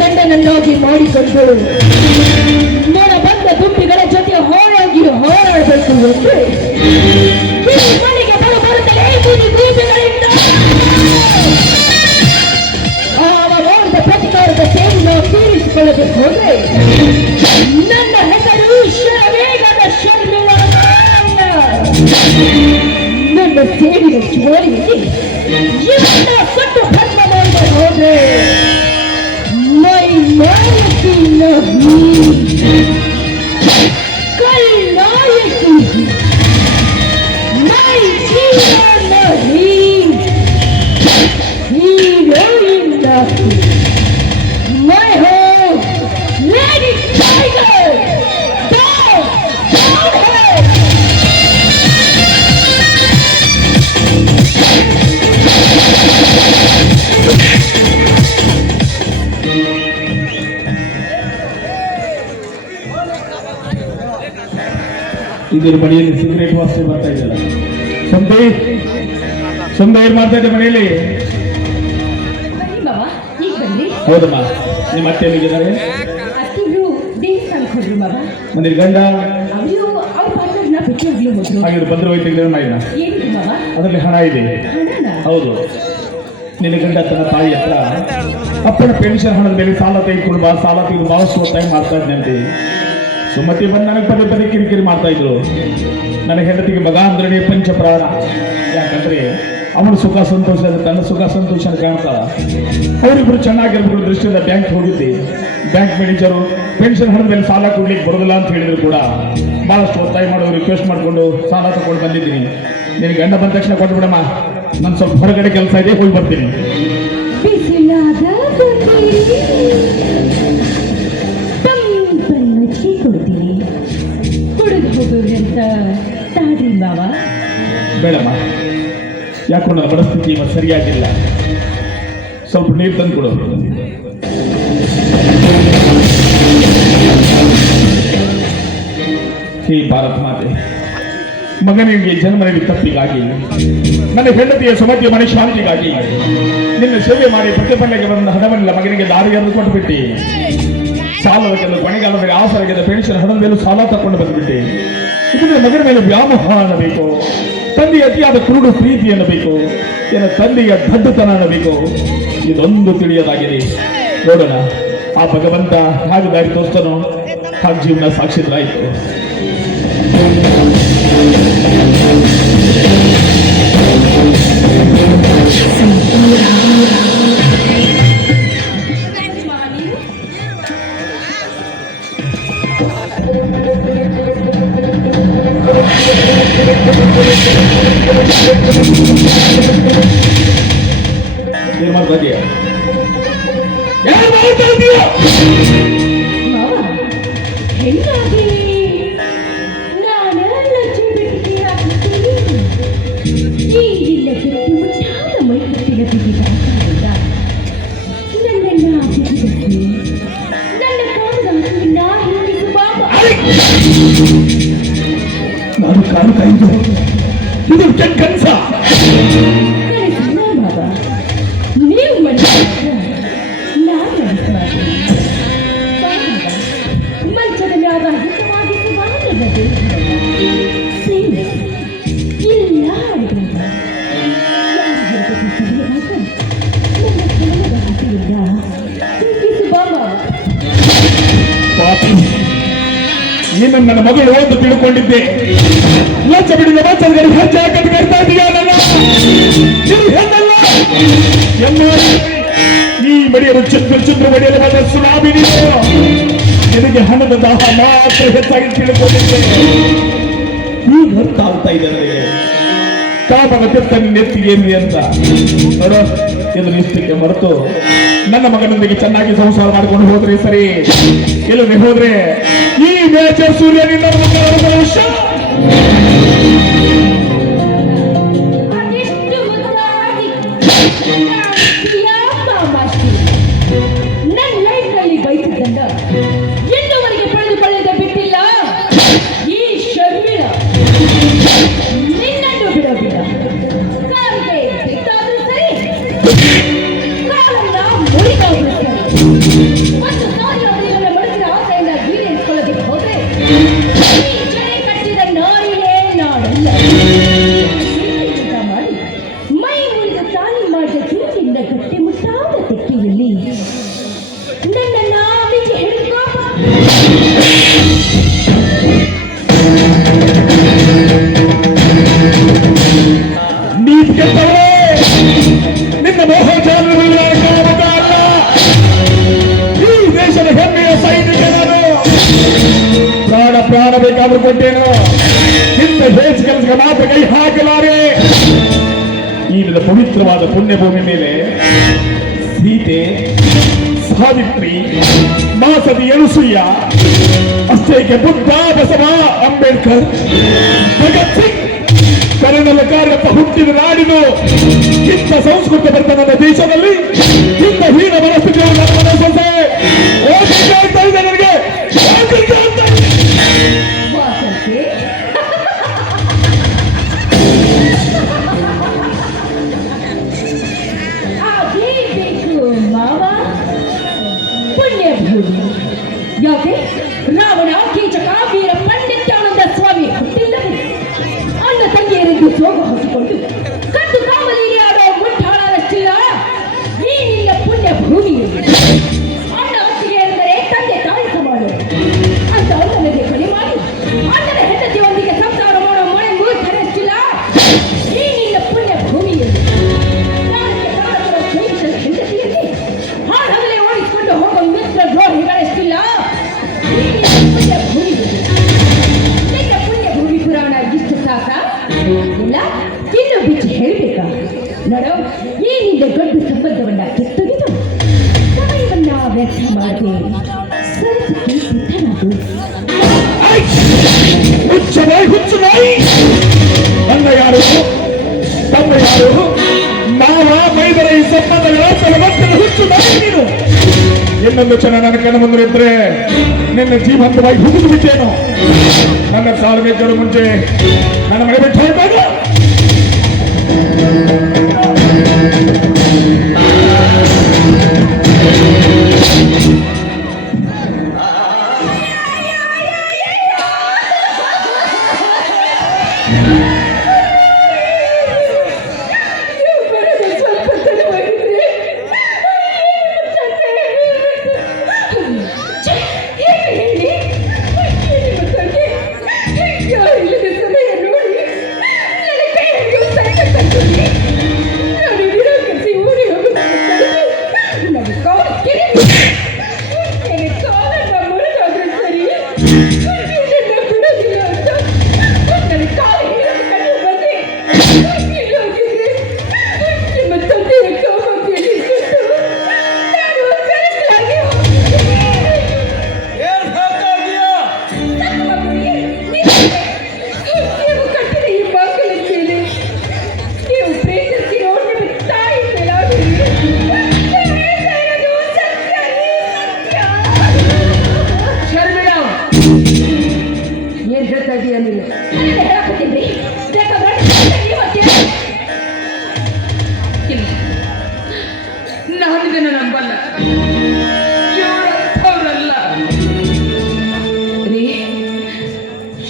ಗಂಡನನ್ನಾಗಿ ಮಾಡಿಕೊಂಡು ನೋಡ ಬಂದ ದುಡ್ಡುಗಳ ಜೊತೆ ಹೋರಾಡಬೇಕು ಅಂದ್ರೆ ಮನೆಗೆ ಬರುತ್ತಲೇ ಗೂಬೆಗಳಿಂದ ಅವರ ಪ್ರತಿಕಾರದ ಸೇವೆಯನ್ನು ತೀರಿಸಿಕೊಳ್ಳಬೇಕು ಹೋದ್ರೆ ನನ್ನ ಹೆಸರು ಶರವೇಗದ ಶರ್ಮಿಳ ನನ್ನ ಸೇಡಿನ ಜೋಡಿಯಲ್ಲಿ ಇವನ್ನ ಕೊಟ್ಟು ಭಸ್ಮ ಮಾಡಿದ ಹೋದ್ರೆ मैं नायकी नहीं कल नायकी मैं जीवा नहीं हीरोइन नहीं मैं हूँ लेडी टाइगर कौन है ಇದರ ಮನೆಯಲ್ಲಿ ಸಿಗರೇಟ್ ವಾಸನೆ ಬರ್ತಾ ಇದೆಯಲ್ಲ. ಸಂದೇಹ ಮಾಡ್ತಾ ಇದೆ ಮನೆಯಲ್ಲಿ. ಹೌದಮ್ಮ, ನಿಮ್ಮ ಅತ್ತೆ ಹೇಗಿದ್ದಾರೆ? ಮನೇಲಿ ಗಂಡ ಹಾಗಿದ್ರೆ ಬಂದ್ರೆ ಹೋಯ್ತು ಮಾಡಿದ ಅದರಲ್ಲಿ ಹಣ ಇದೆ. ಹೌದು, ನಿನ್ನ ಗಂಡ ತನ್ನ ತಾಯಿ ಹತ್ರ ಅಪ್ಪನ ಪೆನ್ಷನ್ ಹಣದ ಮೇಲೆ ಸಾಲ ತೆಗೆದುಕೊಂಡು ಸಾಲ ತೆಗೆದು ಬಹಳಷ್ಟು ಒತ್ತಾಯ ಮಾಡ್ತಾ ಇದ್ದಂತೆ. ಸುಮತಿ ಬಂದು ನನಗೆ ಪದೇ ಪದೇ ಕಿರಿಕಿರಿ ಮಾಡ್ತಾ ಇದ್ರು. ನನ್ನ ಹೆಂಡತಿಗೆ ಮಗ ಅಂದ್ರೆ ಪಂಚಪ್ರಾಣ. ಯಾಕಂದ್ರೆ ಅವನ ಸುಖ ಸಂತೋಷ ತನ್ನ ಸುಖ ಸಂತೋಷ ಕಾಣ್ತಾಳ. ಅವರಿಬ್ರು ಚೆನ್ನಾಗಿರ್ಬೇಕು ದೃಷ್ಟಿಯಿಂದ ಬ್ಯಾಂಕ್ ಹೋಗಿದ್ದೆ. ಬ್ಯಾಂಕ್ ಮ್ಯಾನೇಜರು ಪೆನ್ಷನ್ ಹಣದ ಮೇಲೆ ಸಾಲ ಕೊಡ್ಲಿಕ್ಕೆ ಬರೋದಿಲ್ಲ ಅಂತ ಹೇಳಿದ್ರು ಕೂಡ ಬಹಳಷ್ಟು ಒತ್ತಾಯ ಮಾಡೋರು ರಿಕ್ವೆಸ್ಟ್ ಮಾಡಿಕೊಂಡು ಸಾಲ ತಗೊಂಡು ಬಂದಿದ್ದೀನಿ. ನಿನಗೆ ಗಂಡ ಬಂದ ತಕ್ಷಣ ಕೊಟ್ಟು ಬಿಡಮ್ಮ, ನಾನು ಸ್ವಲ್ಪ ಹೊರಗಡೆ ಕೆಲಸ ಇದೆ, ಹೋಗಿ ಬರ್ತೀನಿ. ಬೇಡಮ್ಮ, ಯಾಕೋ ನನ್ನ ಪರಿಸ್ಥಿತಿ ಇವತ್ತು ಸರಿಯಾಗಿಲ್ಲ. ಸ್ವಲ್ಪ ನೀರು ತಂದು ಕೊಡು. ಹೇ ಭಾರತ ಮಾತೆ, ಮಗನಿಗೆ ಜನ್ಮ ನೀಡಿ ತಪ್ಪಿಗಾಗಿ, ನನ್ನ ಹೆಂಡತಿಯ ಸುಮತಿಯ ಮನೆ ಶಾಂತಿಗಾಗಿ ನಿನ್ನ ಸೇವೆ ಮಾಡಿ ಪ್ರತಿಫಲಕ್ಕೆ ಬಂದ ಹಣವನ್ನೆಲ್ಲ ಮಗನಿಗೆ ದಾರಿಯನ್ನು ಕೊಟ್ಟುಬಿಟ್ಟು ಸಾಲದ ಕೆಲವು ಕೊನೆಗಾಲದಲ್ಲಿ ಆಸರಾಗಿದ್ದ ಪೆನ್ಷನ್ ಹಣದ ಮೇಲೂ ಸಾಲ ತಕೊಂಡು ಬಂದುಬಿಟ್ಟೆ. ಇದರಿಂದ ಮಗನ ಮೇಲೆ ವ್ಯಾಮೋಹ ಅನ್ನಬೇಕು, ತಂದೆಯ ಅತಿಯಾದ ಕುರುಡು ಪ್ರೀತಿ ಅನ್ನಬೇಕು, ಏನ ತಂದೆಯ ದಡ್ಡತನ ಅನ್ನಬೇಕು, ಇದೊಂದು ತಿಳಿಯದಾಗಿದೆ. ನೋಡೋಣ, ಆ ಭಗವಂತ ಹಾಗೆ ದಾರಿ ತೋರಿಸ್ತಾನೋ ಹಾಗೆ ಜೀವನ ಸಾಕ್ಷಿದ್ರಾಯಿತು. ಏನ್ ಮಾಡ್ತಾ ಇದೀಯ? ನಾನು ಕಾಣ್ತಾ ಇದ್ದು ಇದು ಕನಸ. ನೀವು ಮಂಚದ ಮ್ಯಾಗ ಇಲ್ಲ ನೀನು ನನ್ನ ಮಗಳು ಓದು ತಿಳ್ಕೊಂಡಿದ್ದೆ. ಲಂಚ ಬಿಡಿದ ಮಾತಲ್ಲಿ ಹೆಜ್ಜೆ ಹಾಕಿ ಕರ್ತಾ ಇದೀಯ. ಈ ಮಡಿಯಲು ಚಂದ್ರ ಮಡಿಯಲು ಬಂದ ಸುನಾಮಿ. ನಿನಗೆ ಹಣದ ದಾಹ ಮಾತ್ರ ಹೆಚ್ಚಾಗಿ ತಿಳ್ಕೊಂಡಿದ್ದೆ. ಈಗ ಅರ್ಥ ಆಗ್ತಾ ಇದೆ ನನಗೆ. ಕಾಮನ ತೆತ್ತನ್ನು ನೆತ್ತಿಗೇರಿ ಅಂತ ನೋಡು. ಇದನ್ನು ಇಷ್ಟಕ್ಕೆ ಮರೆತು ನನ್ನ ಮಗನೊಂದಿಗೆ ಚೆನ್ನಾಗಿ ಸಂಸಾರ ಮಾಡಿಕೊಂಡು ಹೋದ್ರೆ ಸರಿ, ಇಲ್ಲದೆ ಹೋದ್ರೆ ಈ ಮೇಜರ್ ಸೂರ್ಯನಿಂದ ಅದೆಷ್ಟು ಮುದ್ದಾಗಿ ಮಾಮಾಶ್ರೀ ನನ್ನ ಲೈಫ್ನಲ್ಲಿ ಬಯಸಿದ್ದನ್ನ ಇನ್ನುವರೆಗೆ ಪಡೆದುಕೊಳ್ಳದೆ ಬಿಟ್ಟಿಲ್ಲ ಈ ಶರ್ಮಿಳ. ನಿನ್ನನ್ನು ಬಿಡೋದಿಲ್ಲ. ಕಾಲಿಗೆ ಬಿದ್ದಾದ್ರೂ ಸರಿ, ಕಾಲನ್ನ ಮುರಿದಾದ್ರೂ ಸರಿ, ಮತ್ತು ಸಾರಿ ಅವರಿಗೆಲ್ಲ ಮನಸ್ಸಿನ ಆಸೆಯಿಂದ ಈಡೇರಿಸಿಕೊಳ್ಳಬೇಕು ಹೋದ್ರೆ ಈ ಜಡೆ ಕಟ್ಟಿದ ನಾರಿನೇ ನಾಡಲ್ಲ. ಊಟ ಮಾಡಿ ಮೈ ಮುರಿದ ತಾಳಿ ಮಾಡಿದ ಕಿವಿಯಿಂದ ಗಟ್ಟಿ ಮುಟ್ಟಾದ ತೆಕ್ಕೆಯಲ್ಲಿ ನನ್ನನ್ನ ಬಿಚ್ಚಿ ಹಿಡಿದುಕೋ. ನಿನ್ನ ಮೋಹಜಾಲವಿಲ್ಲ ಕಾಮಕ ಅಲ್ಲ, ಈ ದೇಶದ ಹೆಮ್ಮೆಯ ಸೈನಿಕ ನಾನು. ಪ್ರಾಣ ಬೇಕಾದ್ರೂ ಕೊಟ್ಟೇನು, ಇಂಥ ಹೇಚ ಕೆಲಸಕ್ಕೆ ಮಾತ್ರ ಕೈ ಹಾಕಲಾರೆ. ಈ ಪವಿತ್ರವಾದ ಪುಣ್ಯಭೂಮಿ ಮೇಲೆ ಸೀತೆ, ಸಾವಿತ್ರಿ, ಮಾಸದಿ ಅನುಸೂಯ, ಅಷ್ಟೇಕೆ ಬುದ್ಧ, ಬಸವ, ಅಂಬೇಡ್ಕರ್, ಭಗತ್ ಸಿಂಗ್, ಕನ್ನಡ ಕಾರ್ಯಪ್ಪ ಹುಟ್ಟಿದ ನಾಡಿದು. ಇಂಥ ಸಂಸ್ಕೃತ ಬರ್ತ ನನ್ನ ದೇಶದಲ್ಲಿ ಇಂಥ ಹೀನ ಮನಸ್ಥಿತಿಗಳು ನನ್ನ ಮನಸ್ಸೆ ಓದಿಗೆ ಆಗ್ತಾ ಇದೆ. ನನಗೆ ಓದಿಗೆ ಆಗ್ತಾ ಇದೆ. ವಾಸಕ್ಕೆ ಅದೇ ಬೇಕು ಮಾವ. ಪುಣ್ಯಭೂಮಿ ಯಾಕೆ ರಾವಣ, ಕೀಚಕ, ವೀರ ಪಂಡಿತ್ಯಾನಂದ ಸ್ವಾಮಿ ಹುಟ್ಟಿಲ್ಲವೇ? ಅಣ್ಣ ತಂಗಿಯರೆಂದು ಸೋಗ ಹೊಸಿಕೊಂಡು ಕದ್ದು ಕಾಮಲೀಲಿ ಆಡೋ ಮುಟ್ಟಾಳರಷ್ಟಿಲ್ಲ ಈ ನಿನ್ನ ಪುಣ್ಯ ಭೂಮಿಯಲ್ಲಿ. ಅಣ್ಣ ಅತ್ತಿಗೆ ಎಂದರೆ ತಂದೆ ತಾಯಿ ಸಮಾನ ಅಂತ ಅಣ್ಣನಿಗೆ ಕೊಲೆ ಮಾಡಿ ಅಣ್ಣನ ಹೆಂಡತಿಯೊಂದಿಗೆ ಸಂಸಾರ ಮಾಡೋ ಮಳೆ ಮೂರ್ಖರಷ್ಟಿಲ್ಲ ಈ ನಿನ್ನ ಪುಣ್ಯ ಭೂಮಿಯಲ್ಲಿ. ಪ್ರಾಣಕ್ಕೆ ಪ್ರಾಣ ಕೊಡೋ ಸ್ನೇಹಿತನ ಹೆಂಡತಿಯಲ್ಲಿ ಹಾಡಗಲೇ ಓಡಿಸಿಕೊಂಡು ಹೋಗೋ ಮಿತ್ರ ದ್ರೋಹಿಗಳಷ್ಟಿಲ್ಲ ಈ ನಿನ್ನ ಪುಣ್ಯ ಭೂಮಿಯಲ್ಲಿ. ನಿನ್ನ ಪುಣ್ಯ ಭೂಮಿ ಪುರಾಣ ಇಷ್ಟು ಸಾಕ? ಇಲ್ಲ, ಇನ್ನು ಬಿಚ್ಚಿ ಹೇಳ್ಬೇಕಾ? ನೋಡು, ಈ ನಿನ್ನ ಗಡ್ಡು ಸಂಬಂಧವನ್ನ ಕಿತ್ತೊಗೆದು ಸಮಯವನ್ನ ವ್ಯರ್ಥ ಮಾಡದೆ ಸರಸಕ್ಕೆ ಸಿದ್ಧನಾಗು. ಹುಚ್ಚು ನಾಯಿ. ನನ್ನ ಯಾರು, ತಮ್ಮ ಯಾರು, ಮಾವ ಮೈದರ ಈ ಸಂಬಂಧಗಳ ತಲವತ್ತನ ಹುಚ್ಚು ನಾಯಿ ನೀನು. ಇನ್ನೊಂದು ಕ್ಷಣ ನನ್ನ ಕಣ್ಣ ಮುಂದಿದ್ರೆ ನಿನ್ನ ಜೀವಂತವಾಗಿ ಹುಗಿದು ಬಿಟ್ಟೇನು. ನನ್ನ ಸಾಲು ಬೇಕಾದ್ರೂ ಮುಂಚೆ ನನ್ನ ಮನೆ ಬಿಟ್ಟು ಹೋಗ್ದಾಗ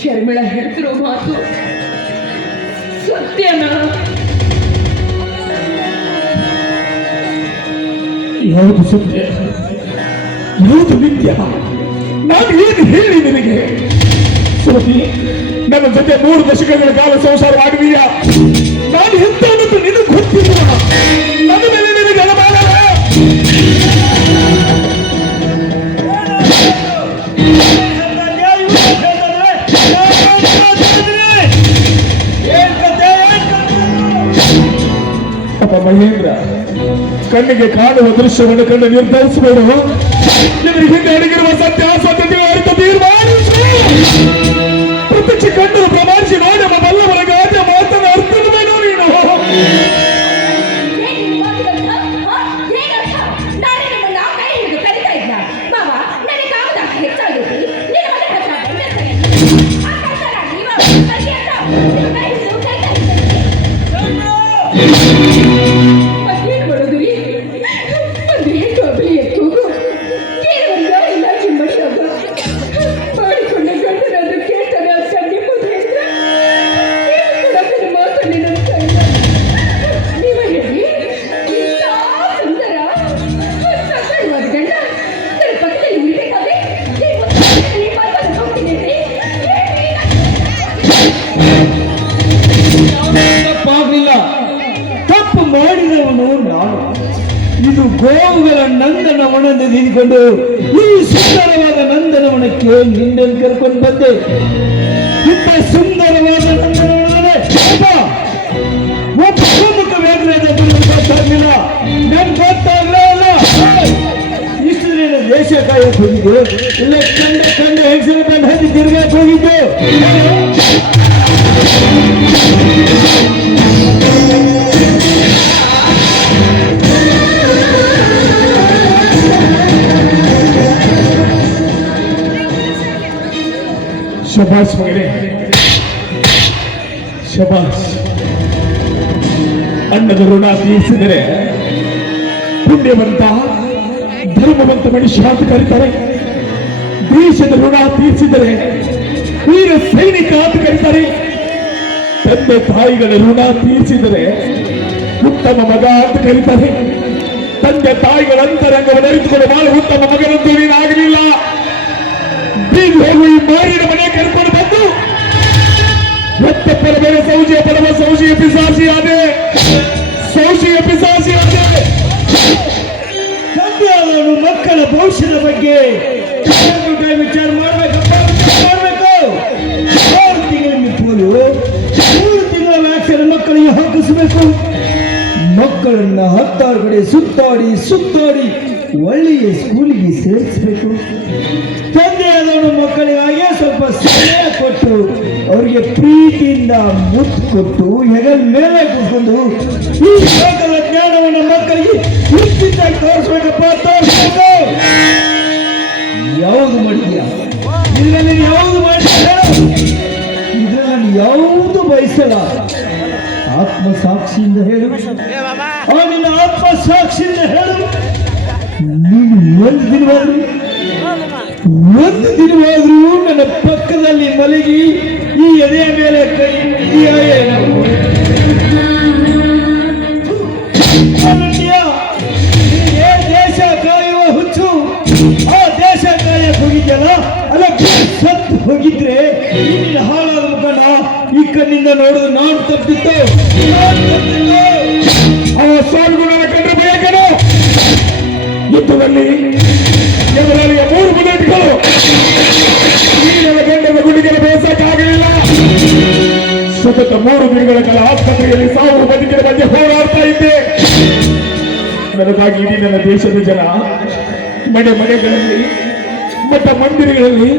ಶರ್ಮಿಳ ಹೇಳ್ತಿರೋ ಮಾತು ಸತ್ಯನಾ? ಯಾವುದು ಸತ್ಯ, ಯಾವುದು ನಿತ್ಯ? ನಾನು ಏನು ಹೇಳಿ ನಿನಗೆ? ಸೋತಿ, ನನ್ನ ಜೊತೆ 3 ದಶಕಗಳ ಕಾಲ ಸಂಸಾರ ಮಾಡಿದೀಯಾ. ನಾನು ಎಂತವನ್ನಂತೂ ನಿನಗೆ ಗೊತ್ತಿಲ್ಲ. ನನ್ನ ಮೇಲೆ ನಿನಗೆ ಅನುಮಾನ? ಮಹೇಂದ್ರ, ಕಣ್ಣಿಗೆ ಕಾಣುವ ದೃಶ್ಯವನ್ನು ಕಂಡು ನಿರ್ಧರಿಸಬೇಡ. ನಿನಗೆ ಹಿಂದೆ ಅಡಗಿರುವ ಸತ್ಯಾಸತ್ಯತೆಗಳ ಅರಿತ ತೀರ್ಮಾನಿಸು. ಪ್ರತ್ಯಕ್ಷ ಕಂಡು ಪ್ರಮಾಣಿಸಿ ನೋಡಿ ನಮ್ಮ ಬಲ್ಲವರ ಗಾದೆ ಮಾತನ್ನು ಅರ್ಥವೇನು ನೀನು? ಮತ್ತೇನು ಮಾಡೋದು ರೀ? ಒಂದು ಹೆಣ್ಣು ಅಬಲಿ ಎತ್ತು ಕೇವಲ ಇಲಾಖೆ ಮಡಿಯಾಗ ಮಾಡಿಕೊಂಡ ಗಂಡನಾದ್ರೂ ಕೇಳ್ತಾನೆ ಅಂತ ನಿಮ್ಮದು ಮಾತಲ್ಲಿ ನನ್ನ ಕೈ ನೀವ ಹೇಳಿ ಇಂಥ ಸುಂದರ ಸಕಲವಾದ ಗಂಡ ನನ್ನ ಪಕ್ಕದಲ್ಲಿ ಉಳಿಬೇಕಾದ್ರೆ ಹೋಗ್ತೀನಿ ರೀ. ತಪ್ಪಾಗಲಿಲ್ಲ. ತಪ್ಪು ಮಾಡಿದವನು ನಾನು. ಇದು ಗೋವುಗಳ ನಂದನವನನ್ನು ನಿಂತ್ಕೊಂಡು ಈ ಸುಂದರವಾದ ನಂದನವನಕ್ಕೆ ನಿನ್ನನ್ನು ಕರ್ಕೊಂಡು ಬಂದೆ. ಇಂಥ ಸುಂದರವಾದ ನಂದನವನವೇ ಒಬ್ಬ ಪ್ರಮುಖ ವ್ಯಾಘ್ರದ ಗೊತ್ತಾಗಲಿಲ್ಲ. ನನ್ ಗೊತ್ತಾಗ್ಲೇ ಇಲ್ಲ. ಇಷ್ಟು ದಿನ ದೇಶ ಕಾಯಕ್ಕೆ ಹೋಗಿದ್ದು, ಇಲ್ಲ ಕಂಡ ಹೆಸರು ಕಂಡು ಹತ್ತಿ ತಿರುಗಾಕ್ ಹೋಗಿದ್ದು. ಶಬಾಸ್ ಮಗನೇ, ಶಬಾಸ್. ಅಣ್ಣದ ಋಣ ತೀರಿಸಿದರೆ ಪುಣ್ಯವಂತ ಧರ್ಮವಂತ ಮನುಷ್ಯ ಅಂತ ಕರೀತಾರೆ. ದೇಶದ ಋಣ ತೀರಿಸಿದರೆ ವೀರ ಸೈನಿಕ ಅಂತ ಕರೀತಾರೆ. ತಂದೆ ತಾಯಿಗಳ ಋಣ ತೀರಿಸಿದರೆ ಉತ್ತಮ ಮಗ ಅಂತ ಕರೀತಾರೆ. ತಂದೆ ತಾಯಿಗಳ ಅಂತರಂಗವನ್ನು ಅರಿತುಕೊಂಡು ಬಹಳ ಉತ್ತಮ ಮಗನಂತೂ ನೀನಾಗಲಿಲ್ಲ. ಬೀದಿ ಹೋಗುವ ಈ ಮಾರಿನ ಮನೆ ಕರ್ಕೊಂಡು ಬಂದು ಹೊತ್ತ ಪರಬೇರೆ ಸೌಜಿಯ ಪರಮ ಸೌಜಿಯ ಪಿಸಾಸಿ ಆದೆ. ಸೌಜಿಯ ಪಿಸಾಸಿ ಆದೆ. ತಂದೆ ಆದವನು ಮಕ್ಕಳ ಭವಿಷ್ಯದ ಬಗ್ಗೆ ವಿಚಾರ ಮಾಡ್ಬೇಕಪ್ಪ, ಮಾಡಬೇಕು. 6 ತಿಂಗಳ ಮಿಕ್ಕಲು 3 ತಿಂಗಳ ವ್ಯಾಕ್ಸಿನ್ ಮಕ್ಕಳಿಗೆ ಹಾಕಿಸಬೇಕು. ಮಕ್ಕಳನ್ನ 16 ಕಡೆ ಸುತ್ತಾಡಿ ಒಳ್ಳೆಯ ಸ್ಕೂಲಿಗೆ ಸೇರಿಸಬೇಕು. ತಂದೆಯಾದವನು ಮಕ್ಕಳಿಗಾಗೆ ಸ್ವಲ್ಪ ಸಮಯ ಕೊಟ್ಟು ಅವರಿಗೆ ಪ್ರೀತಿಯಿಂದ ಮುತ್ತು ಕೊಟ್ಟು ಹೆಗಲ್ ಮೇಲೆ ಕೂತ್ಕೊಂಡು ಈ ಲೋಕದ ಜ್ಞಾನವನ್ನು ಮಕ್ಕಳಿಗೆ ಪ್ರೀತಿಯಾಗಿ ತೋರಿಸ್ಬೇಕಪ್ಪ, ತೋರಿಸ್ಬೇಕು. ಯಾವುದು ಮಾಡಿದ್ಯಾ? ಇದರಲ್ಲಿ ಯಾವುದು ಮಾಡಿದ್ಯಾ? ಇದ್ರಲ್ಲಿ ನಾನು ಯಾವುದು ಬಯಸಲ್ಲ. ಆತ್ಮಸಾಕ್ಷಿಯಿಂದ ಹೇಳು. ನಿನ್ನ ಆತ್ಮಸಾಕ್ಷಿಯಿಂದ ಹೇಳು. ನೀನು ಒಂದು ದಿನವಾದ್ರೂ ನನ್ನ ಪಕ್ಕದಲ್ಲಿ ಮಲಗಿ ಈ ಎದೆಯ ಮೇಲೆ ಕೈ ಇಟ್ಟಿಯಾ ಏನೋ? ದೇಶ ಕಾಯುವ ಹುಚ್ಚು. ಆ ದೇಶ ಕಾಯಕ್ಕೆ ಹೋಗಿದ್ಯಲ್ಲ, ಅಲ್ಲ ಸತ್ತು ಹೋಗಿದ್ರೆ ನಿನ್ನ ಹಾಳಾದ ಮುಖನ ಈ ಕಣ್ಣಿಂದ ನೋಡೋದು ನಾನು ತಪ್ಪಿತ್ತು. ಆ ಸ್ವಾಮಿಗಳನ್ನ ಕಂಡ್ರೆ ಭಯಕರು. ಯುದ್ಧದಲ್ಲಿ ಎದುರಾಳಿಯ 3 ಬುಲೆಟ್ಗಳು ನೀರಿನ ಗಂಡನ ಗುಂಡಿಗೆಲ್ಲ ಬೇಸಕ್ಕಾಗಲಿಲ್ಲ. ಸತತ 3 ದಿನಗಳ ಕಾಲ ಆಸ್ಪತ್ರೆಯಲ್ಲಿ ಸಾವು ಬದುಕಿನ ಬಗ್ಗೆ ಹೋರಾಡ್ತಾ ಇದ್ದೆ. ನನಗಾಗಿ ಇಡೀ ನನ್ನ ದೇಶದ ಜನ ಮನೆಗಳಲ್ಲಿ, ಮಠ ಮಂದಿರಗಳಲ್ಲಿ,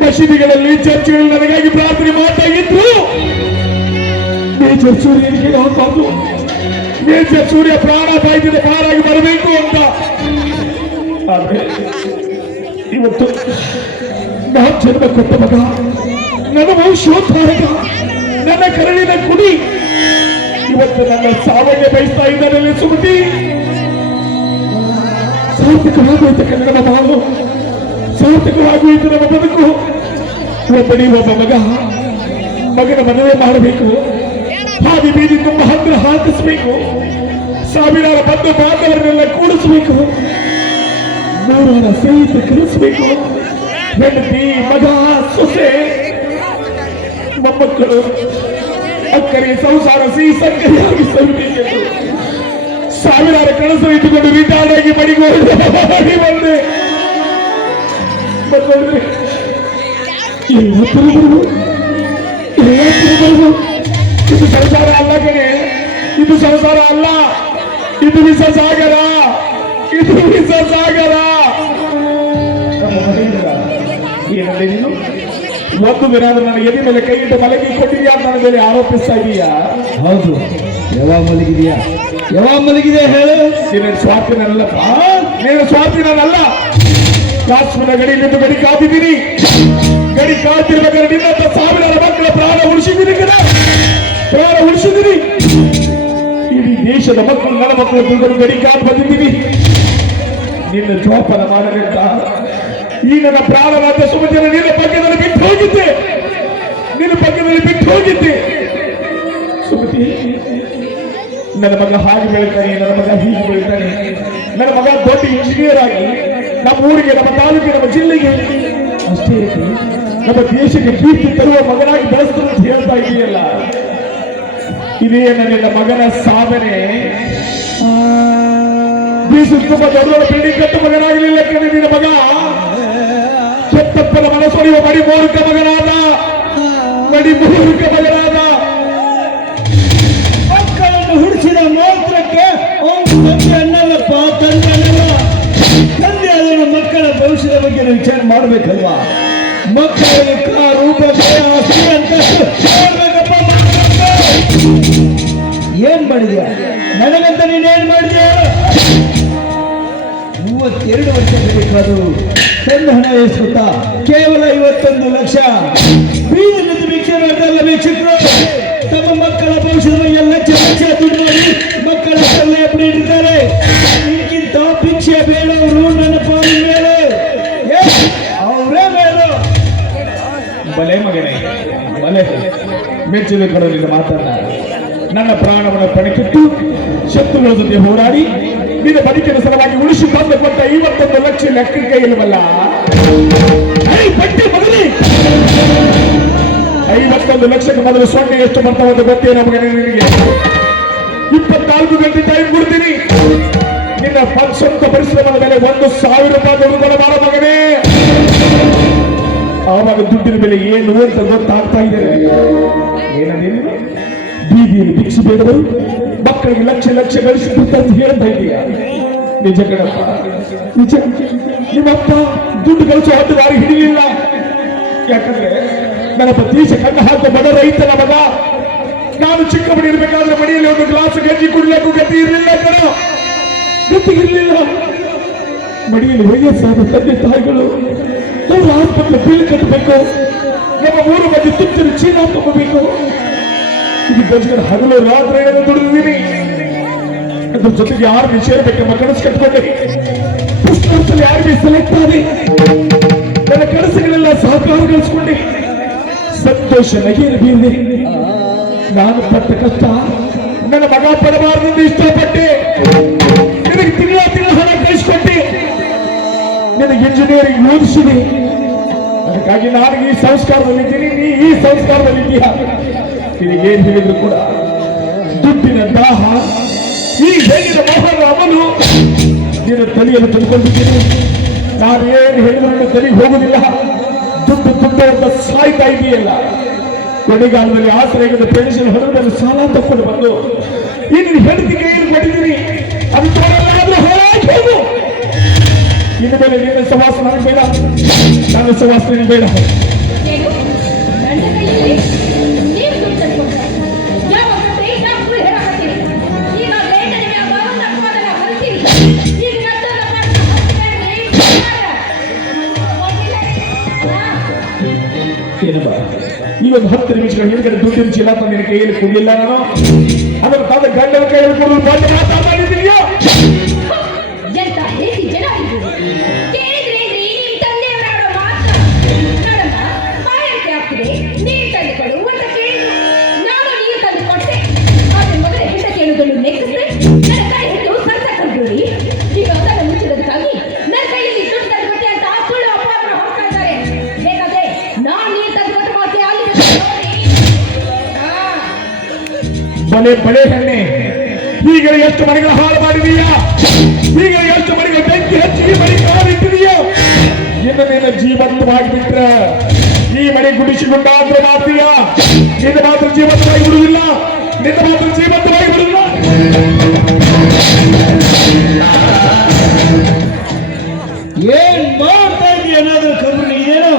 ಮಸೀದಿಗಳಲ್ಲಿ, ಚರ್ಚ್ಗಳಲ್ಲಿ ನನಗಾಗಿ ಪ್ರಾರ್ಥನೆ ಮಾಡ್ತಾ ಇದ್ರು. ಮೇಜರ್ ಸೂರ್ಯನಿಗೆ ಆಗಬಾರ್ದು, ಮೇಜರ್ ಸೂರ್ಯ ಪ್ರಾಣ ಬಾಯ್ತಿದೆ ಪಾರಾಗಿ ಬರಬೇಕು ಅಂತ. ಆದ್ರೆ ಇವತ್ತು ನಾನು ಜನ್ಮ ಕೊಟ್ಟ ಮಗ, ನನ್ನ ವಂಶೋದ್ಧಾರಕ, ನನ್ನ ಕರಳಿನ ಕುಡಿ ಇವತ್ತು ನನ್ನ ಸಾವನ್ನೇ ಬಯಸ್ತಾ ಇದ್ದಾನಲ್ಲಿ. ಸುಮತಿ, ಸಾರ್ಥಕವಾಗೋಯ್ತು ನನ್ನ ಬಾಳು, ಸಾರ್ಥಕವಾಗೋಯ್ತು ನಮ್ಮ ಬದುಕು. ಒಬ್ಬ ಮಗನ ಮದುವೆ ಮಾಡಬೇಕು. ಹಾದಿ ಬೀದಿ ತುಂಬ ಹತ್ರ ಹಾಕಿಸ್ಬೇಕು. ಸಾವಿರಾರು ಬಂಧು ಬಾಂಧವರನ್ನೆಲ್ಲ ಕೂಡಿಸ್ಬೇಕು. 3 ಸ್ನೇಹಿತ ಕಲಿಸ್ಬೇಕು. ಹೆಂಡತಿ, ಮಗ, ಸೊಸೆ, ಮೊಮ್ಮಕ್ಕಳು ಅಕ್ಕರೆ ಸಂಸಾರ ಸಿಹಿ ಸಕ್ಕರೆಯಾಗಿ ಸವಿಬೇಕೆಂದು ಸಾವಿರಾರು ಕನಸು ಇಟ್ಟುಕೊಂಡು ರಿಟೈರ್ಡ್ ಆಗಿ ಮನೆಗೆ ಬಂದೆ. ಇದು ಸಂಸಾರ ಅಲ್ಲ ಕಣೆ, ಇದು ಸಂಸಾರ ಅಲ್ಲ. ಇದು ವಿಷ ಸಾಗರ, ಇದು ವಿಷ ಸಾಗರ. ಏನಂದ್ರೆ ನೀನು ಒಂದು ದಿನ ನನ್ನ ಎದೆ ಮೇಲೆ ಕೈ ಇಟ್ಟು ಮಲಗಿ ಕೊಟ್ಟಿದ್ಯಾ ಅಂತ ನನ್ನ ಮೇಲೆ ಆರೋಪಿಸ್ತಾ ಇದೀಯಾ? ಹೌದು, ಯಾವಾಗ ಮಲಗಿದೆಯಾ? ಯಾವಾಗ ಮಲಗಿದೆ ಹೇಳು? ನೀನು ಸ್ವಾರ್ಥಿನಲ್ಲ, ನೀನು ಸ್ವಾರ್ಥಿನಲ್ಲ. ಕಾಶ್ಮೀರ ಗಡಿಯಲ್ಲಿದ್ದು ಗಡಿ ಕಾದಿದ್ದೀನಿ. ಗಡಿ ಕಾದಿರ್ಬೇಕಾದ್ರೆ ನಿನ್ನಂತ ಸಾವಿರಾರು ಮಕ್ಕಳ ಪ್ರಾಣ ಉಳಿಸಿದ್ದೀನಿ ಕಣ, ಪ್ರಾಣ ಉಳಿಸಿದ್ದೀನಿ. ಇಡೀ ದೇಶದ ಮಕ್ಕಳು, ನನ್ನ ಮಕ್ಕಳು ದುಡ್ಡು ಗಡಿ ಕಾದು ಬಂದಿದ್ದೀನಿ ನಿನ್ನ ಜೋಪಾನ ಮಾಡಬೇಕ. ಈ ನನ್ನ ಪ್ರಾಣವಾದ ಸುಮತಿಯನ್ನು ನಿನ್ನ ಪಕ್ಕದಲ್ಲಿ ಬಿಟ್ಟು ಹೋಗಿದ್ದೆ, ನಿನ್ನ ಪಕ್ಕದಲ್ಲಿ ಬಿಟ್ಟು ಹೋಗಿದ್ದೆ. ಸುಮತಿ, ನನ್ನ ಮಗ ಹಾಗೆ ಬೆಳಿತಾನೆ, ನನ್ನ ಮಗ ಹೀಗೆ ಬೆಳಿತಾನೆ, ನನ್ನ ಮಗ ದೊಡ್ಡ ಇಂಜಿನಿಯರ್ ಆಗಿ ನಮ್ಮ ಊರಿಗೆ, ನಮ್ಮ ತಾಲೂಕಿಗೆ, ನಮ್ಮ ಜಿಲ್ಲೆಗೆ, ಅಷ್ಟೇ ನಮ್ಮ ದೇಶಕ್ಕೆ ಕೀರ್ತಿ ತರುವ ಮಗನಾಗಿ ಬೆಳೆಸ್ತು ಅಂತ ಹೇಳ್ತಾ ಇದೆಯಲ್ಲ, ಇದೇ ನಿನ್ನ ಮಗನ ಸಾಧನೆ. ತುಂಬಾ ದೊಡ್ಡ ಬಿಲ್ಡಿಂಗ್ ಕಟ್ಟು ಮಗನಾಗಲಿಲ್ಲ ಕಣೆ ನಿನ್ನ ಮಗ. ಕೆತ್ತಪ್ಪನ ಮನಸ್ಸೊಡೆಯುವ ಮಡಿ ಮೂರ್ಖ ಮಗನಾದ, ಮಡಿ ಮೂರ್ಖ ಮಗನಾದ. ಮಕ್ಕಳನ್ನು ಹುಡಿಸಿದ ಮಾತ್ರಕ್ಕೆ ಅವನು ತಂದೆ ಅನ್ನಲ್ಲಪ್ಪ, ತಂದೆ ಅನ್ನಲ್ಲ. ತಂದೆ ಅದನ್ನು ಮಕ್ಕಳ ಭವಿಷ್ಯದ ಬಗ್ಗೆ ವಿಚಾರ ಮಾಡ್ಬೇಕಲ್ವಾ? ಮಕ್ಕಳಿಗೆ ಕಾರು, ಬಟ್ಟೆ, ಆಸ್ತಿ ಅಂತಸ್ತು ಮಾಡ್ಬೇಕಪ್ಪ, ಏನ್ ಮಾಡಿದ್ಯಾ? ನನಗಂತ ನೀನೇನ್ ಮಾಡಿದ್ಯಾ? 32 ವರ್ಷ ಬೇಕಾದ್ರು ತಂದ ಹಣ ಎಷ್ಟು ಗೊತ್ತಾ? ಕೇವಲ 51 ಲಕ್ಷ. ಬೀದಿನಲ್ಲಿ ಭಿಕ್ಷೆ ಮಾಡ್ತಾರಲ್ಲ ಭಿಕ್ಷಕರು, ತಮ್ಮ ಮಕ್ಕಳ ಭವಿಷ್ಯದ ಎಲ್ಲ ಲಕ್ಷ ದುಡ್ಡು ಮಾಡಿ ಮಕ್ಕಳ ಸಲ್ಲ ಎಪ್ಪಡಿ ಇಟ್ಟಿದ್ದಾರೆ. ಇದಕ್ಕಿಂತ ಭಿಕ್ಷೆ ಬೇಡವರು ನನ್ನ ಪಾಲಿನ ಮೇಲೆ ಅವರೇ ಬೇಡ. ಬಲೆ ಮಗನೇ, ಬಲೆ ಮೆಚ್ಚಿದ ಕಡಲಿಂದ ಮಾತಾಡ. ನನ್ನ ಪ್ರಾಣವನ್ನು ಪಣಕ್ಕಿಟ್ಟು ಶತ್ರುಗಳ ಜೊತೆ ಹೋರಾಡಿ ನಿನ್ನ ಬದುಕಿನ ಸಲುವಾಗಿ ಉಳಿಸಿ ತಂದು ಕೊಟ್ಟ 51 ಲಕ್ಷ ಲೆಕ್ಕಕ್ಕೆ ಇಲ್ಲವಲ್ಲ. ಬಟ್ಟೆ ಮಗನೇ, 51 ಲಕ್ಷಕ್ಕೆ ಮೊದಲು ಸೊನ್ನೆ ಎಷ್ಟು ಬರ್ತಾವಂತ ಗೊತ್ತೇ ನಮಗೆ. ನಿನಗೆ 24 ಗಂಟೆ ಟೈಮ್ ಕೊಡ್ತೀನಿ. ನಿನ್ನ ಸ್ವಂತ ಪರಿಶ್ರಮದ ಮೇಲೆ 1,000 ರೂಪಾಯಿ ದುಡ್ಡುಕೊಡಬಾರ ಮಗನೇ. ಆವಾಗ ದುಡ್ಡಿನ ಬೆಲೆ ಏನು ಅಂತ ಗೊತ್ತಾಗ್ತಾ ಇದೆ. ಏನಂದೇನು ಬೀದಿಯಲ್ಲಿ ಭಿಕ್ಷೆ ಬೇಡವರು ಮಕ್ಕಳಿಗೆ ಲಕ್ಷ ಲಕ್ಷ ಗಳಿಸಿದ್ದು ಅಂತ ಹೇಳ್ತಾ ಇದೀಯ? ನಿಜ ಕಣಪ್ಪ, ನಿಜ. ನಿಮ್ಮಪ್ಪ ದುಡ್ಡು ಗಳಿಸೋ ಹತ್ತು ದಾರಿ ಹಿಡಿಲಿಲ್ಲ. ಯಾಕಂದ್ರೆ ನನ್ನ ದೇಶ ಕಣ್ಣು ಹಾಕೋ ಬಡ ರೈತನ ಮಗ. ನಾನು ಚಿಕ್ಕ ಮಡಿ ಇರ್ಬೇಕಾದ್ರೆ ಮಡಿಯಲ್ಲಿ ಒಂದು ಗ್ಲಾಸ್ ಗಂಜಿ ಕುಡ್ಲಿಕ್ಕೂ ಗತಿ ಇರಲಿಲ್ಲ ಕಣ, ಗತಿ ಇರಲಿಲ್ಲ. ಮಡಿಯಲ್ಲಿ ವಯಸ್ಸಾದ ತಂದೆ ತಾಯಿಗಳು ಅವರು ಆಸ್ಪತ್ರೆ ಬಿಲ್ ಕಟ್ಟಬೇಕು, ನಮ್ಮ 3 ಮಂದಿ ತುತ್ತಿನ ಚೀಲ ತಗೋಬೇಕು. ಇದಕ್ಕೋಸ್ಕರ ಹಗಲು ರಾತ್ರಿ ದುಡಿದಿದ್ದೀನಿ. ಅದ್ರ ಜೊತೆಗೆ ಆರ್ಮಿ ಸೇರ್ಬೇಕೆಂಬ ಕನಸು ಕಟ್ಕೊಂಡೆ. ಪುಸ್ತಕದಲ್ಲಿ ಆರ್ಮಿ ಸೆಲೆಕ್ಟ್ ಆಗಿ ನನ್ನ ಕನಸುಗಳೆಲ್ಲ ಸಹಕಾರಗಳಿಸ್ಕೊಂಡೆ. ಸಂತೋಷ ನಗೇನು ಬೀರಿದೆ. ನಾನು ಪಟ್ಟ ಕಷ್ಟ ನನ್ನ ಮಗ ಪಡಬಾರದೆಂದು ಇಷ್ಟಪಟ್ಟೆ. ನಿನಗೆ ತಿಂಗಳ ಹಣ ಕಳಿಸ್ಕೊಟ್ಟೆ, ನಿನಗೆ ಇಂಜಿನಿಯರಿಂಗ್ ಓದಿಸಿದೆ. ಅದಕ್ಕಾಗಿ ನಾನು ಈ ಸಂಸ್ಕಾರದಲ್ಲಿದ್ದೀನಿ, ನೀ ಈ ಸಂಸ್ಕಾರದಲ್ಲಿದ್ದೀಯ. ನಿನಗೇನು ಹೇಳಿದ್ರು ಕೂಡ ದುಡ್ಡಿನ ದಾಹ, ಈ ಹೇಳಿದ ಮೋಹನ ಅವನು ನಿನ್ನ ತಲೆಯನ್ನು ತಂದುಕೊಂಡಿದ್ದೀನಿ. ನಾನು ಏನು ಹೇಳಿದ್ರು ನನ್ನ ತಲೆಗೆ ಹೋಗುದಿಲ್ಲ. ದುಡ್ಡು ದುಡ್ಡು ಅಂತ ಸಾಯ್ತಾ ಇದೆಯಲ್ಲ. ಕೊನೆಗಾಲದಲ್ಲಿ ಆಶ್ರಯದ ಪೆನ್ಷನ್ ಹೊರಗಡೆ ಸಾಲ ತಕ್ಕೊಂಡು ಬಂದು ಇನ್ನು ಹೆಂಡತಿಗೆ ಏನು ಮಾಡಿದ್ದೀನಿ, ಅದು ತೋರಲ್ಲಾದ್ರೂ ಹೋರಾಟ ಹೋಗು. ಇನ್ನು ಮೇಲೆ ನಿನ್ನ ಸವಾಸ ನನಗೆ ಬೇಡ, ನನ್ನ ಸವಾಸ ನಿನಗೆ ಬೇಡ. ಏನಪ್ಪ, ಈ ಒಂದು 10 ನಿಮಿಷಗಳ ಹಿಂದ್ಗಡೆ ದುಡ್ಡಿನ ಚೀಲ ತಂದು ನಿನ್ನ ಕೈಯಲ್ಲಿ ಕೊಡಲಿಲ್ಲ ನಾನು. ಅದನ್ನು ತಂದ ಗಂಡನ ಕೈಯಲ್ಲಿ ಕೊಡಲು ಬಂದು ಮಾತಾಡಿದೀಯೋ? ಬಲೆ ಬಳೆ ಹೆಣ್ಣೆ, ಈಗ ಎಷ್ಟು ಮನೆಗಳ ಹಾಳು ಮಾಡಿದೀಯಾ? ಈಗ ಎಷ್ಟು ಮನೆಗಳ ಬೆಂಕಿ ಹಚ್ಚಿ ಈ ಮನೆ ಕಾಲಿಟ್ಟಿದೀಯೋ? ಇನ್ನು ನಿನ್ನ ಜೀವಂತವಾಗಿಬಿಟ್ರೆ ಈ ಮನೆ ಗುಡಿಸಿಕೊಂಡಾದ್ರೂ ಮಾಡ್ತೀಯ. ನಿನ್ನ ಮಾತ್ರ ಜೀವಂತವಾಗಿ ಬಿಡುವುದಿಲ್ಲ, ನಿನ್ನ ಮಾತ್ರ ಜೀವಂತವಾಗಿ ಬಿಡುವುದಿಲ್ಲ. ಏನ್ ಮಾಡ್ತಾ ಇದ್ದೀಯ ಏನಾದ್ರೂ ಖಬರ್ ಇದೇನೋ?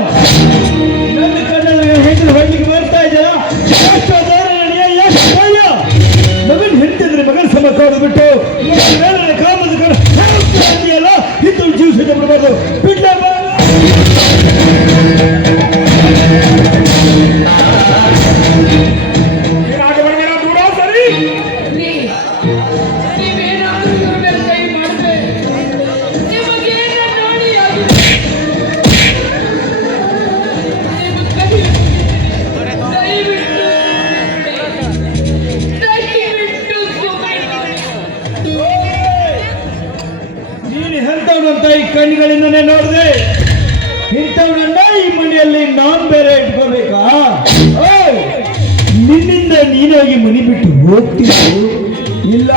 ನನ್ನ ಕಣ್ಣಲ್ಲಿ ಹೆಂಡತಿ ಹೊಡ್ಲಿಕ್ಕೆ ಬರ್ತಾ ಇದೆಯಾ? ಎಷ್ಟು ಮಗನ್ ಹೆಂಡತಿದ್ರೆ ಮಗನ ಸಮ ಬಿಟ್ಟು ಕಾಮದ ಕಡೆ ಅಲ್ಲ ಹಿಂದೂ ಜೀವ ಸಹಿತ ಬಿಡಬಾರ್ದು. ಬಿಡ್ಲ ಈ ಕಣ್ಣುಗಳಿಂದನೇ ನೋಡಿದೆ. ಇಂಥವನನ್ನ ಈ ಮನೆಯಲ್ಲಿ ನಾನ್ ಬೇರೆ ಇಟ್ಕೋಬೇಕಾ? ನಿನ್ನಿಂದ ನೀನಾಗಿ ಮನೆ ಬಿಟ್ಟು ಹೋಗ್ತೀವಿ ಇಲ್ಲ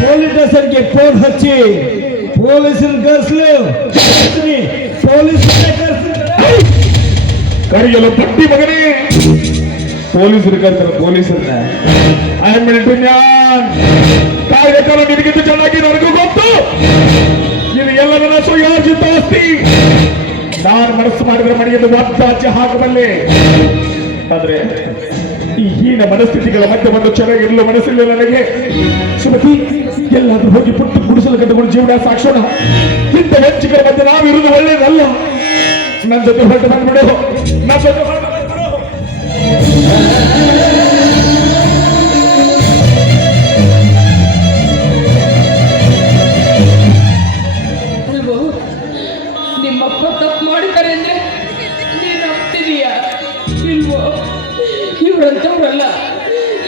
ಪೊಲೀಸ್ ಸ್ಟೇಷನ್ಗೆ ಫೋನ್ ಹಚ್ಚಿ ಪೊಲೀಸರು ಕರ್ಸ್ಲಿ ಪೊಲೀಸ್ ಕರಿಯಲು ಪಟ್ಟಿ ಮಗನೇ ಪೊಲೀಸರು ಕರ್ತಾರೆ ಪೊಲೀಸರನ್ನ. I am military man. ಕಾಯ್ದೆಕಾಲ ನಿನಗಿಂತ ಚೆನ್ನಾಗಿ ನನಗೂ ಗೊತ್ತು. ಇದು ಎಲ್ಲ ನನ್ನ ಸುಯೋಜಿತ ಆಸ್ತಿ. ನಾನು ಮನಸ್ಸು ಮಾಡಿದ್ರೆ ಮನೆಯನ್ನು ಒತ್ತಾಚೆ ಹಾಕಬಲ್ಲೆ. ಆದ್ರೆ ಈ ಹೀನ ಮನಸ್ಥಿತಿಗಳ ಮಧ್ಯೆ ಒಂದು ಚೆನ್ನಾಗಿರಲು ಮನಸ್ಸಿಲ್ಲ ನನಗೆ. ಸುಮತಿ ಎಲ್ಲಾದ್ರೂ ಹೋಗಿ ಪುಟ್ಟು ಗುಡಿಸಲು ಕಟ್ಟಿಕೊಂಡು ಜೀವನ ಸಾಕ್ಷೋಣ. ಇಂಥ ವೆಚ್ಚಗಳ ಮಧ್ಯೆ ನಾವಿರುವುದು ಒಳ್ಳೇದಲ್ಲ. ನನ್ನ ಜೊತೆ ಹೊರಟು ಬಂದ್ಬಿಡು. ನನ್ನ ಜೊತೆ ಹೊರಟು ಬಂದ್ಬಿಡು. ನಿಮ್ಮಪ್ಪ ತಪ್ಪು ಮಾಡಿದ್ದಾರೆ ಅಂದ್ರೆ ನೀನು ಒಪ್ತಿದೀಯ ಇಲ್ವೋ? ಇವ್ರಂತವ್ರಲ್ಲ,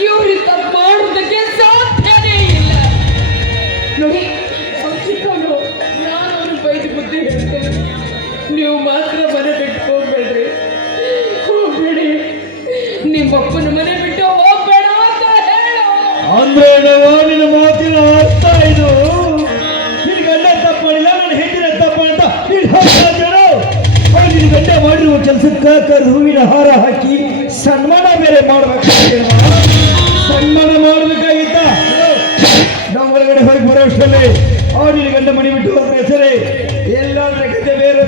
ಇವ್ರಿಗೆ ತಪ್ಪು ಮಾಡೋದಕ್ಕೆ ಸಾಧ್ಯನೇ ಇಲ್ಲ. ನೋಡಿ ಚಿಕ್ಕವನು, ನಾನು ಅವ್ರಿಗೆ ಬೈದು ಬುದ್ಧಿ ಹೇಳ್ತೇನೆ. ನೀವು ಮಾತ್ರ ಮನೆ ಬಿಟ್ಟು ಹೋಗ್ಬೇಡ್ರಿ, ಹೋಗ್ಬೇಡಿ. ನಿಮ್ಮಪ್ಪನ ಮನೆ ಬಿಟ್ಟು ಹೋಗ್ಬೇಡ ಅಂತ ಹೇಳು. ಅಂದ್ರೆ ನಿನ್ನ ಮಾತಿನ ಅರ್ಥ ಇದು. ನಿನ್ ಗಂಡ ತಪ್ಪು ಮಾಡಿಲ್ಲ, ನನ್ನ ಹೆಂಡಿನ ತಪ್ಪು ಅಂತ ನಿನ್ ಗಂಡ ಮಾಡಿರುವ ಕೆಲಸಕ್ಕೆ ಕರೆದು ಹೂವಿನ ಹಾರ ಹಾಕಿ ಸನ್ಮಾನ ಬೇರೆ ಮಾಡ್ಬೇಕಾಗಿಲ್ಲ. ಸನ್ಮಾನ ಮಾಡಬೇಕಾಗಿತ್ತ ನಾವು ಹೊರಗಡೆ ಹೋಗಿ ಬರೋಷ್ಟರಲ್ಲಿ ನಿನ್ನ ಗಂಡ ಮನೆ ಬಿಟ್ಟು ಹೋದ್ರೆ ಸರಿ, ಎಲ್ಲಾದ್ರೆ ಕತೆ ಬೇರೆ.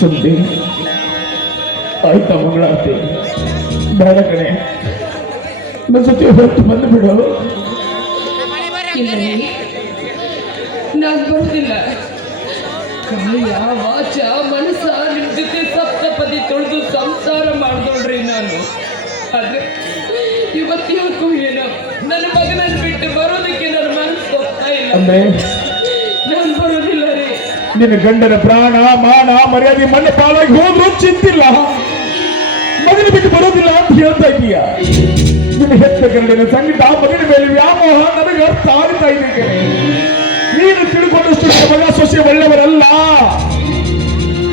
ಸುದ್ದಿ ಆಯ್ತಾ ಮಂಗಳಾರತಿ? ಬೇಡ ಕಣೆ, ನನ್ನ ಜೊತೆ ಹೊರಟು ಬಂದು ಬಿಡು. ನಾನು ಬರೋದಿಲ್ಲ. ಕಾಯ ವಾಚ ಮನಸ್ಸ ನಿಮ್ ಜೊತೆ ಸಪ್ತಪದಿ ತೊಳೆದು ಸಂಸಾರ ಮಾಡ್ದೋಳ್ರಿ ನಾನು. ಆದ್ರೆ ಇವತ್ತು ಏನೋ ನನ್ನ ಮಗನನ್ನು ಬಿಟ್ಟು ಬರೋದಕ್ಕೆ ನನ್ನ ಮನಸ್ಸು ಹೋಗ್ತಾ ಇಲ್ಲ. ಅಂದ್ರೆ ನಾನು ಬರೋದಿಲ್ಲ ರೀ. ನಿನ್ನ ಗಂಡನ ಪ್ರಾಣ ಮಾನ ಮರ್ಯಾದೆ ಮಣ್ಣು ಪಾಲಾಗಿ ಹೋದ್ರೂ ಚಿಂತಿಲ್ಲ, ಮಗನ ಬಿಟ್ಟು ಬರೋದಿಲ್ಲ ಅಂತ ಹೇಳ್ತಾ ಇದೀಯ. ನಿನ್ನ ಹೆತ್ತ ಗಂಡನ ಸಂಗೀತ ಮಗನ ಮೇಲೆ ವ್ಯಾಮೋಹ ನನಗೆ ಅರ್ಥ ಆಗ್ತಾ ಇದೆ. ನೀನು ತಿಳ್ಕೊಂಡಷ್ಟು ಮಗ ಸೊಸೆ ಒಳ್ಳೆಯವರಲ್ಲ.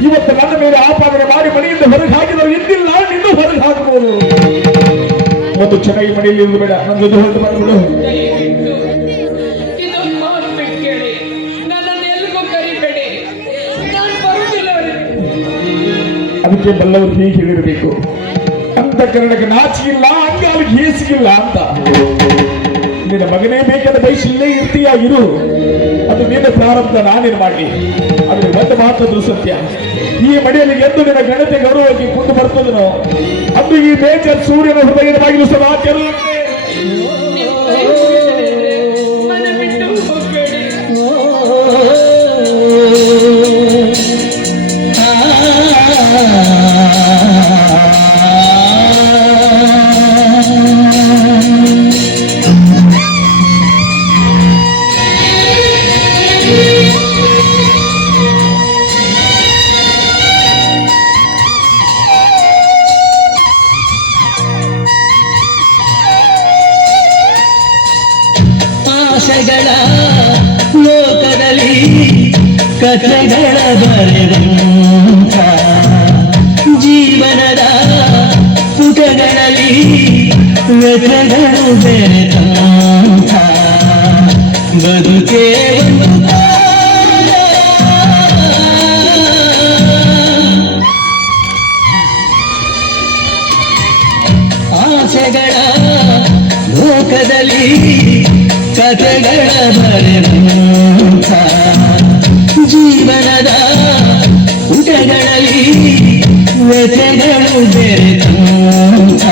ಇವತ್ತು ನನ್ನ ಮೇಲೆ ಆಪಾದನೆ ಮಾಡಿ ಮನೆಯಿಂದ ಹೊರಗೆ ಹಾಕಿದವರು ಇದ್ದಿಲ್ಲ, ನಿನ್ನೂ ಹೊರಗೆ ಹಾಕಬಹುದು. ಒಂದು ಚೆನ್ನಾಗಿ ಮನೆಯಲ್ಲಿ ಇರುವುದು ಬೇಡ, ನನ್ನ ಜೊತೆ ಹೊರಟು ಬಂದ್ಬಿಡು. ಇದೊಂದು ಮಾತು ಬಿಟ್ಟು ಕೇಳಿ, ನನ್ನನ್ನು ಎಲ್ಗೂ ಕರಿಬೇಡಿ, ನಾನು ಬರುವುದಿಲ್ಲ. ಅದಕ್ಕೆ ಬಲ್ಲವರು ಹೀಗೆ ಹೇಳಿರಬೇಕು, ಅಂತ ಕನ್ನಡಕ್ಕೆ ನಾಚಿಗಿಲ್ಲ, ಅಂಗಾಲಿಗೆ ಹೇಸಿಗಿಲ್ಲ ಅಂತ. ನಿನ್ನ ಮಗನೇ ಬೇಕಾದ ಬಯಸಿಲ್ಲೇ ಇರ್ತೀಯ, ಇರು. ಅದು ನಿನ್ನ ಪ್ರಾರಂಭ, ನಾನೇನು ಮಾಡಿ. ಅದ್ರ ಒಂದು ಮಾತಾದ್ರೂ ಸತ್ಯ, ಈ ಮಡಿಯಲ್ಲಿ ಎಂದು ನಿನ್ನ ಗಣತೆ ಗೌರವಕ್ಕೆ ಕೊಂಡು ಬರ್ತದನೋ ಅದು ಈ ಮೇಜರ್ ಸೂರ್ಯನ ಹೃದಯದ ಬಾಗಿಲು ಸದಾ ತೆರೆದಿರುತ್ತೆ. ಆಸೆಗಳ ಲೋಕದಲ್ಲಿ ಕಥೆಗಳ ಬರೆದಂಥ ಜೀವನದ ಪುಟಗಳಲ್ಲಿ ವ್ಯಥೆಗಳು ಬೆರೆತಂಥ ಬದುಕೆ ಒಂದು ಕಥೆಗಳ ಬರೆದಂಥ ಜೀವನದ ಪುಟಗಳಲ್ಲಿ ವ್ಯಥೆಗಳು ಬೆರೆತಂಥ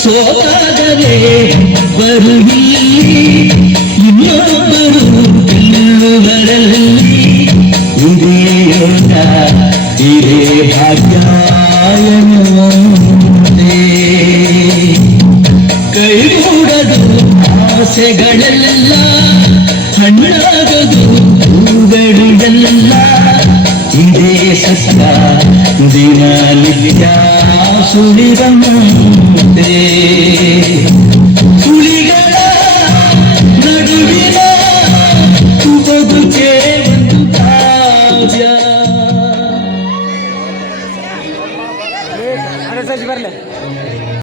ಸೋತಾದರೆ ಬರುವಿ ಇನ್ನೊಬ್ಬರು ಗೆಲ್ಲುವರಲ್ಲಿ ಇದೇ ಯೋಗ ಇದೇ ಭಾಗ್ಯ ಎನ್ನುವಂತೆ ಕೈಗೂಡದು ಆಸೆಗಳೆಲ್ಲ ಹಣ್ಣಾಗದು ಹೂಗಳೆಲ್ಲ ಇದೇ ಸತ್ಯ ದಿನನಿತ್ಯ ಸುಳಿದಂತೆ